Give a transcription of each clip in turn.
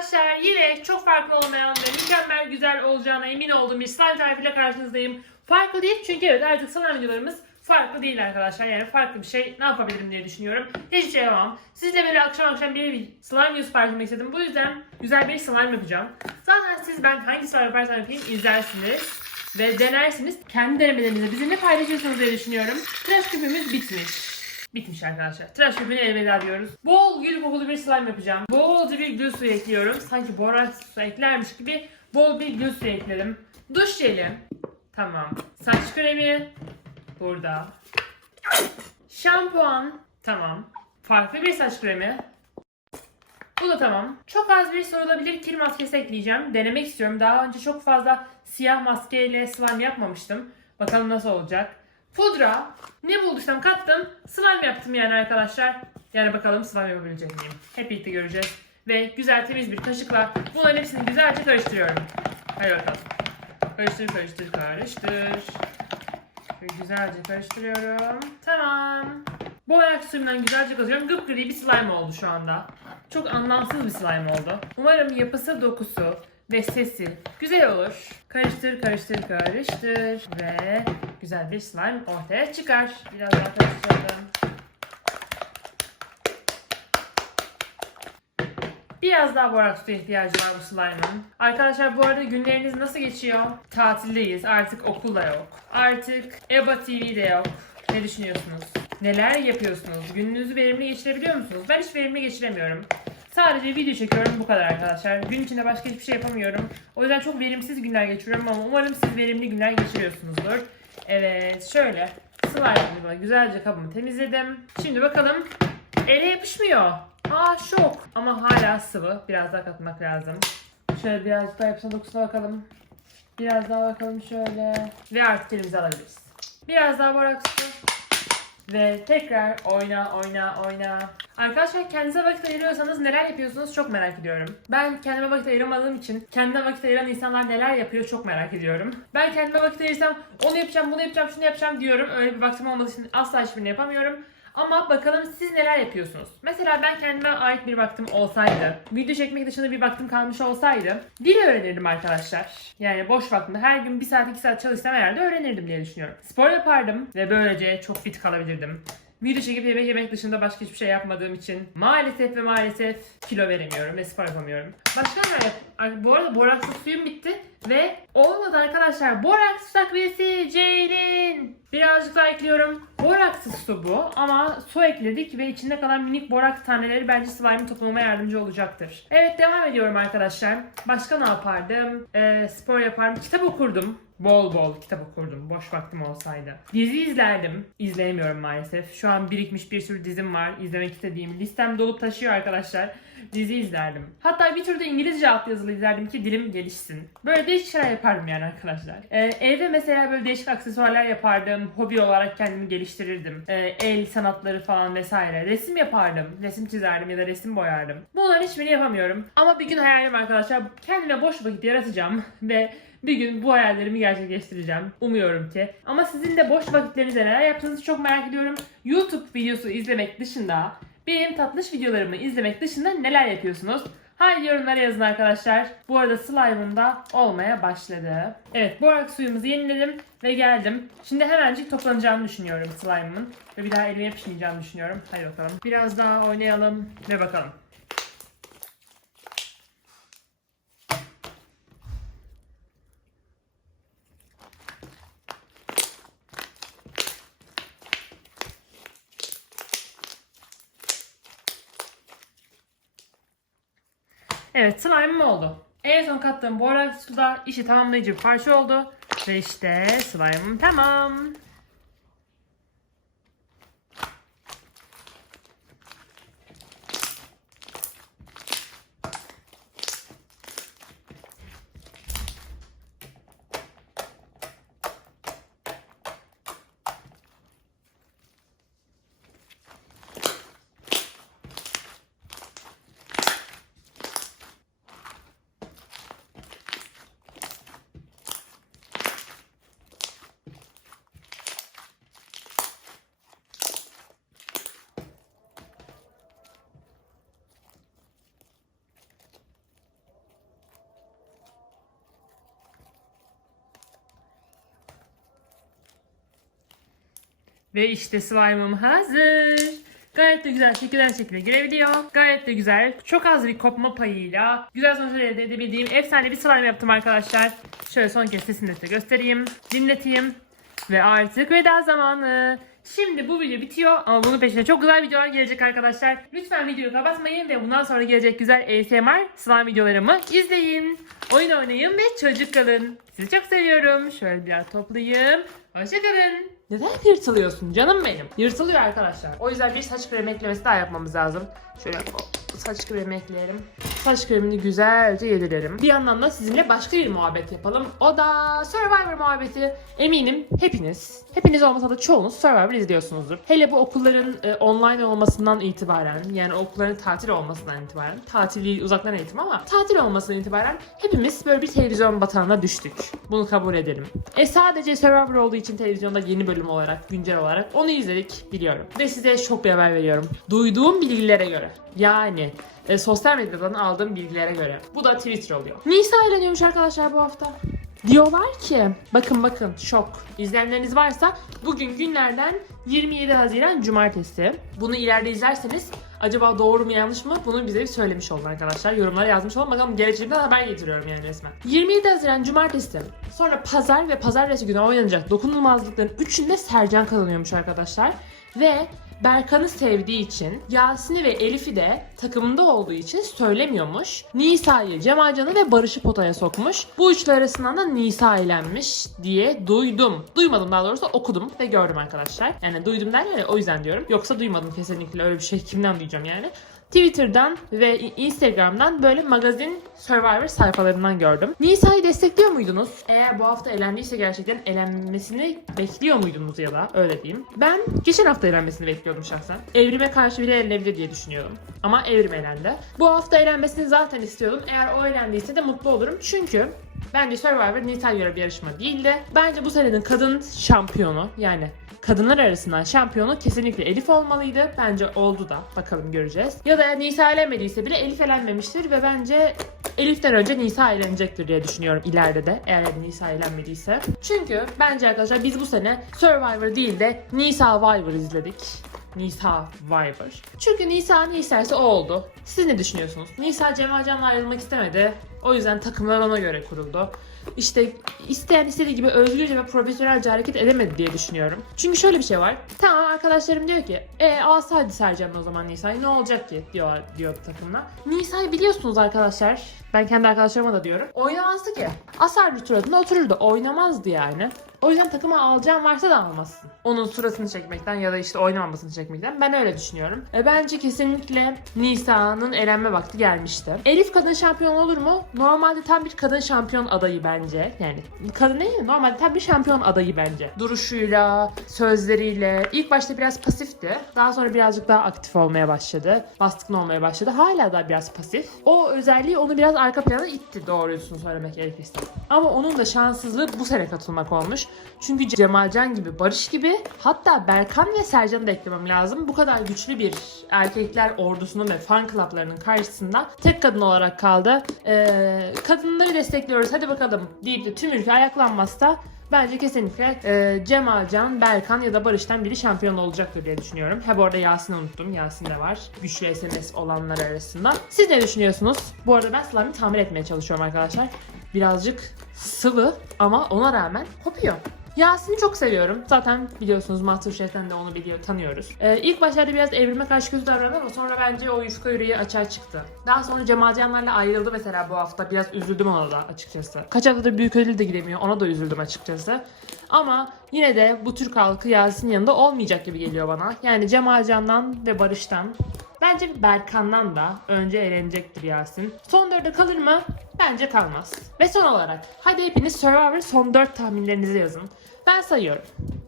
Arkadaşlar yine çok farklı olmayan ve mükemmel güzel olacağına emin olduğum bir slime tarifiyle karşınızdayım. Farklı değil çünkü evet artık slime videolarımız farklı değil arkadaşlar. Yani farklı bir şey ne yapabilirim diye düşünüyorum. Hiçbir şey yapamam. Sizle böyle akşam akşam bir slime videosu paylaşmak istedim. Bu yüzden güzel bir slime yapacağım. Zaten siz ben hangi slime yaparsam yapayım izlersiniz. Ve denersiniz. Kendi denemelerinizde bizimle paylaşırsınız diye düşünüyorum. Tıraş küpümüz bitmiş. Bitmiş arkadaşlar. Tıraş küpüne elveda diyoruz. Bol gül kokulu bir slime yapacağım. Bolca bir gül suyu ekliyorum. Sanki boraks su eklermiş gibi bol bir gül suyu ekledim. Duş jeli. Tamam. Saç kremi. Burada. Şampuan. Tamam. Farklı bir saç kremi. Bu da tamam. Çok az bir sorulabilir kir maskesi ekleyeceğim. Denemek istiyorum. Daha önce çok fazla siyah maskeyle slime yapmamıştım. Bakalım nasıl olacak. Pudra. Ne bulduysam kattım. Slime yaptım yani arkadaşlar. Yani bakalım slime yapabilecek miyim? Hep birlikte göreceğiz. Ve güzel temiz bir kaşıkla bunların hepsini güzelce karıştırıyorum. Hadi bakalım. Karıştır karıştır karıştır. Şöyle güzelce karıştırıyorum. Tamam. Bu ayak suyumdan güzelce kazıyorum. Gıpgri bir slime oldu şu anda. Çok anlamsız bir slime oldu. Umarım yapısı, dokusu ve sesi güzel olur. Karıştır, karıştır, karıştır ve güzel bir slime ortaya çıkar. Biraz daha karıştıralım. Biraz daha boraks suya ihtiyacı var bu slime'ın. Arkadaşlar bu arada günleriniz nasıl geçiyor? Tatildeyiz. Artık okul da yok. Artık EBA TV de yok. Ne düşünüyorsunuz? Neler yapıyorsunuz? Gününüzü verimli geçirebiliyor musunuz? Ben hiç verimli geçiremiyorum. Sadece video çekiyorum bu kadar arkadaşlar. Gün içinde başka hiçbir şey yapamıyorum. O yüzden çok verimsiz günler geçiriyorum ama umarım siz verimli günler geçiriyorsunuzdur. Evet şöyle slime'ımla güzelce kabımı temizledim. Şimdi bakalım ele yapışmıyor. Aa şok. Ama hala sıvı. Biraz daha katmak lazım. Şöyle biraz daha yapısına dokusuna bakalım. Biraz daha bakalım şöyle. Ve artık elimize alabiliriz. Biraz daha boraks su. Ve tekrar oyna oyna oyna. Arkadaşlar kendinize vakit ayırıyorsanız neler yapıyorsunuz çok merak ediyorum. Ben kendime vakit ayıramadığım için kendine vakit ayıran insanlar neler yapıyor çok merak ediyorum. Ben kendime vakit ayırsam onu yapacağım bunu yapacağım şunu yapacağım diyorum. Öyle bir vaktim olmadığı için asla hiçbirini yapamıyorum. Ama bakalım siz neler yapıyorsunuz? Mesela ben kendime ait bir vaktim olsaydı, video çekmek dışında bir vaktim kalmış olsaydı dil öğrenirdim arkadaşlar. Yani boş vaktimde her gün bir saat iki saat çalışsam herhalde öğrenirdim diye düşünüyorum. Spor yapardım ve böylece çok fit kalabilirdim. Video çekip yemek yemek dışında başka hiçbir şey yapmadığım için maalesef ve maalesef kilo veremiyorum ve spor yapamıyorum. Başka ne yap? Bu arada borakslı suyum bitti ve olmadı arkadaşlar. Boraks takviyesi Ceylin. Birazcık daha ekliyorum. Boraksız su bu ama su ekledik ve içinde kalan minik boraks taneleri bence slime'ın toplamama yardımcı olacaktır. Evet devam ediyorum arkadaşlar. Başka ne yapardım? Ee, spor yapardım. Kitap okurdum. Bol bol kitap okurdum. Boş vaktim olsaydı. Dizi izlerdim. İzleyemiyorum maalesef. Şu an birikmiş bir sürü dizim var. İzlemek istediğim. Listem dolup taşıyor arkadaşlar. Dizi izlerdim. Hatta bir türlü İngilizce altyazılı izlerdim ki dilim gelişsin. Böyle değişik şeyler yapardım yani arkadaşlar. Ee, evde mesela böyle değişik aksesuarlar yapardım. Hobi olarak kendimi geliştirirdim. Ee, el sanatları falan vesaire. Resim yapardım. Resim çizerdim ya da resim boyardım. Bunların hiçbirini yapamıyorum. Ama bir gün hayalim arkadaşlar kendime boş vakit yaratacağım ve bir gün bu hayallerimi gerçekleştireceğim. Umuyorum ki. Ama sizin de boş vakitlerinizde neler yaptığınızı çok merak ediyorum. YouTube videosu izlemek dışında, benim tatlış videolarımı izlemek dışında neler yapıyorsunuz? Haydi yorumlara yazın arkadaşlar. Bu arada slime'ım da olmaya başladı. Evet arada suyumuzu yeniledim ve geldim. Şimdi hemencik toplanacağını düşünüyorum slime'ımın. Ve bir daha elime yapışmayacağını düşünüyorum. Hadi bakalım. Biraz daha oynayalım ve bakalım. Evet slime'ım oldu. En son kattığım boraks suda işi tamamlayıcı bir parça oldu. Ve işte slime'ım tamam. Ve işte slime'ım hazır. Gayet de güzel şekiller şekilde girebiliyor. Gayet de güzel. Çok az bir kopma payıyla güzel sonuçlar elde edebildiğim efsane bir slime yaptım arkadaşlar. Şöyle son kez sesini de göstereyim. Dinleteyim. Ve artık veda zamanı. Şimdi bu video bitiyor ama bunun peşine çok güzel videolar gelecek arkadaşlar. Lütfen videoyu kapatmayın ve bundan sonra gelecek güzel ASMR slime videolarımı izleyin. Oyun oynayın ve çocuk kalın. Sizi çok seviyorum. Şöyle biraz toplayayım. Hoşçakalın. Neden yırtılıyorsun canım benim? Yırtılıyor arkadaşlar. O yüzden bir saç kremi eklemesi daha yapmamız lazım. Şöyle saç kremi ekleyelim. Saç kremini güzelce yedirelim. Bir yandan da sizinle başka bir muhabbet yapalım. O da Survivor muhabbeti. Eminim hepiniz, hepiniz olmasa da çoğunuz Survivor izliyorsunuzdur. Hele bu okulların e, online olmasından itibaren, yani okulların tatil olmasından itibaren, tatil değil uzaktan eğitim ama tatil olmasından itibaren hepimiz böyle bir televizyon batağına düştük. Bunu kabul edelim. E sadece Survivor olduğu için televizyonda yeni bölüm olarak, güncel olarak onu izledik biliyorum. Ve size şok bir haber veriyorum. Duyduğum bilgilere göre, yani e, sosyal medyadan aldığım bilgilere göre. Bu da Twitter oluyor. Nisa eğleniyormuş arkadaşlar bu hafta. Diyorlar ki bakın bakın şok. İzleyenleriniz varsa bugün günlerden 27 Haziran Cumartesi. Bunu ileride izlerseniz acaba doğru mu yanlış mı bunu bize bir söylemiş olun arkadaşlar. Yorumlara yazmış olun. Bakalım geleceğimden haber getiriyorum yani resmen. 27 Haziran Cumartesi. Sonra pazar ve pazartesi günü oynanacak dokunulmazlıkların üçünde Sercan kazanıyormuş arkadaşlar. Ve Berkan'ı sevdiği için Yasin'i ve Elif'i de takımında olduğu için söylemiyormuş. Nisa'yı, Cemalcan'ı ve Barış'ı potaya sokmuş. Bu üçlü arasından da Nisa eğlenmiş diye duydum. Duymadım daha doğrusu okudum ve gördüm arkadaşlar. Yani duydum derler ya o yüzden diyorum. Yoksa duymadım kesinlikle öyle bir şey kimden duyacağım yani. Twitter'dan ve Instagram'dan böyle magazin Survivor sayfalarından gördüm. Nisa'yı destekliyor muydunuz? Eğer bu hafta elendiyse gerçekten elenmesini bekliyor muydunuz ya da öyle diyeyim. Ben geçen hafta elenmesini bekliyordum şahsen. Evrime karşı bile elenebilir diye düşünüyordum. Ama evrim elendi. Bu hafta elenmesini zaten istiyordum. Eğer o elendiyse de mutlu olurum. Çünkü Bence Survivor Nisa'ya göre bir yarışma değildi. Bence bu senenin kadın şampiyonu yani kadınlar arasından şampiyonu kesinlikle Elif olmalıydı. Bence oldu da. Bakalım göreceğiz. Ya da Nisa elenmediyse bile Elif elenmemiştir ve bence Elif'ten önce Nisa eğlenecektir diye düşünüyorum ileride de eğer Nisa eğlenmediyse. Çünkü bence arkadaşlar biz bu sene Survivor değil de Nisa Survivor izledik. Nisa Survivor. Çünkü Nisa ne isterse o oldu. Siz ne düşünüyorsunuz? Nisa Cemalcan'la ayrılmak istemedi. O yüzden takımlar ona göre kuruldu. İşte isteyen istediği gibi özgürce ve profesyonelce hareket edemedi diye düşünüyorum. Çünkü şöyle bir şey var. Tamam arkadaşlarım diyor ki e alsaydı Sercan o zaman Nisa'yı ne olacak ki diyor, diyor takımla. Nisa'yı biliyorsunuz arkadaşlar. Ben kendi arkadaşlarıma da diyorum. Oynamazdı ki. Asar bir suratında otururdu. Oynamazdı yani. O yüzden takıma alacağın varsa da almazsın. Onun suratını çekmekten ya da işte oynamamasını çekmekten. Ben öyle düşünüyorum. E, bence kesinlikle Nisa'nın elenme vakti gelmişti. Elif kadın şampiyon olur mu? Normalde tam bir kadın şampiyon adayı bence. Yani kadın değil mi? Normalde tam bir şampiyon adayı bence. Duruşuyla, sözleriyle. ilk başta biraz pasifti. Daha sonra birazcık daha aktif olmaya başladı. Baskın olmaya başladı. Hala da biraz pasif. O özelliği onu biraz arka plana itti doğrusunu söylemek gerekirse. Ama onun da şanssızlığı bu sene katılmak olmuş. Çünkü Cemalcan gibi, Barış gibi hatta Berkan ve Sercan'ı da eklemem lazım. Bu kadar güçlü bir erkekler ordusunun ve fan clublarının karşısında tek kadın olarak kaldı. Ee, kadınları destekliyoruz hadi bakalım deyip de tüm ülke ayaklanmazsa Bence kesinlikle e, Cemalcan, Berkan ya da Barış'tan biri şampiyon olacaktır diye düşünüyorum. Ha bu arada Yasin'i unuttum. Yasin de var. Güçlü SMS olanlar arasında. Siz ne düşünüyorsunuz? Bu arada ben slime'ı tamir etmeye çalışıyorum arkadaşlar. Birazcık sıvı ama ona rağmen kopuyor. Yasin'i çok seviyorum. Zaten biliyorsunuz Masterchef'ten de onu biliyor, tanıyoruz. Ee, ilk başlarda biraz evrime karşı kötü davrandı ama sonra bence o yufka yüreği açığa çıktı. Daha sonra Cemalcanlarla ayrıldı mesela bu hafta. Biraz üzüldüm ona da açıkçası. Kaç haftadır büyük ödül de giremiyor. Ona da üzüldüm açıkçası. Ama yine de bu Türk halkı Yasin'in yanında olmayacak gibi geliyor bana. Yani Cemalcan'dan ve Barış'tan Bence Berkan'dan da önce eğlenecektir Yasin. Son dörde kalır mı? Bence kalmaz. Ve son olarak hadi hepiniz Survivor son dört tahminlerinizi yazın. Ben sayıyorum.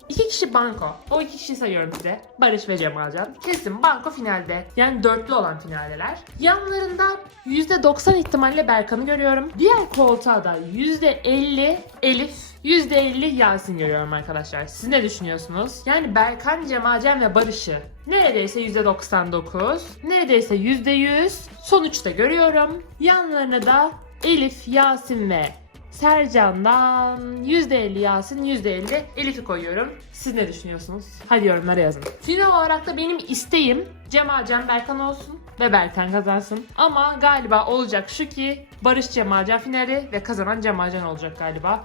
İki kişi banko. O iki kişi sayıyorum size. Barış ve Cemalcan. Kesin banko finalde. Yani dörtlü olan finaldeler. Yanlarında %90 ihtimalle Berkan'ı görüyorum. Diğer koltuğa da %50 Elif %50 Yasin görüyorum arkadaşlar. Siz ne düşünüyorsunuz? Yani Berkan, Cemalcan ve Barış'ı neredeyse %99, neredeyse %100 sonuçta görüyorum. Yanlarına da Elif, Yasin ve Sercan'dan %50 Yasin, %50 Elif'i koyuyorum. Siz ne düşünüyorsunuz? Hadi yorumlara yazın. Final olarak da benim isteğim Cemalcan Berkan olsun ve Berkan kazansın. Ama galiba olacak şu ki Barış Cemalcan finali ve kazanan Cemalcan olacak galiba.